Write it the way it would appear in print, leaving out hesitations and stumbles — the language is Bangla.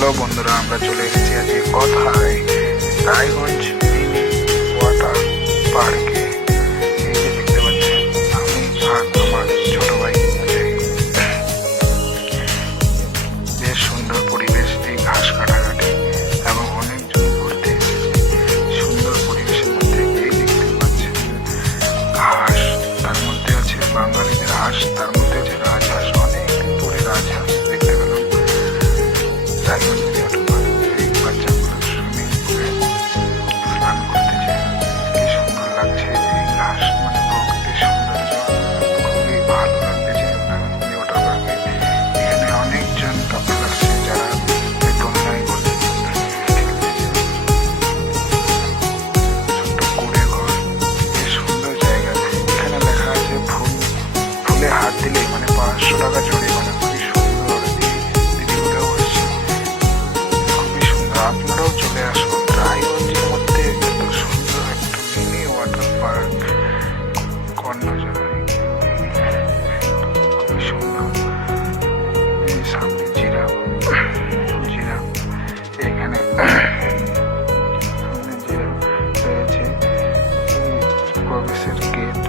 হ্যালো বন্ধুরা, আমরা চলে এসেছি আজকে কথায় রায়গঞ্জ মিনি ওয়াটার পার্কে। এই যে দেখতে পাচ্ছেন, আমি আর আমার ছোট ভাই অজয়। বেশ সুন্দর পরিবেশ, এই ঘাস কাটাকাটি এবং অনেকজন ঘুরতে এসেছে সুন্দর পরিবেশের মধ্যে। এই দেখতে পাচ্ছেন ঘাস, তার মধ্যে আছে বাঙালিদের হাঁস, তার মধ্যে আছে রাজহাঁস, অনেক পরে রাজহাঁস দেখতে পেলাম। রায়গঞ্জ এই বাচ্চাগুলো সুইমিং পুলে স্নান করতেছে, কি সুন্দর লাগছে। এই ঘাস মানে প্রকৃতির সৌন্দর্য খুবই ভালো লাগতেছে রায়গঞ্জ ওয়াটার পার্কে। এখানে অনেকজন কাপল আসছে যারা বন্যায় করতে ছোট্ট কুড়ে ঘর, বেশ সুন্দর জায়গা। এখানে লেখা আছে ফুলে হাত দিলে মানে 500 টাকা জরিমানা। খুবই সুন্দর, দিদিগুলোও আসছে, খুবই সুন্দর। আপনারাও চলে আসুন রায়গঞ্জের মধ্যে এত সুন্দর একটা মিনি ওয়াটার পার্ক কর্ণজোড়ায়, খুবই সুন্দর। এই সামনে জিরাফ, এখানে সামনে জিরাফ রয়েছে। প্রবেশের গেট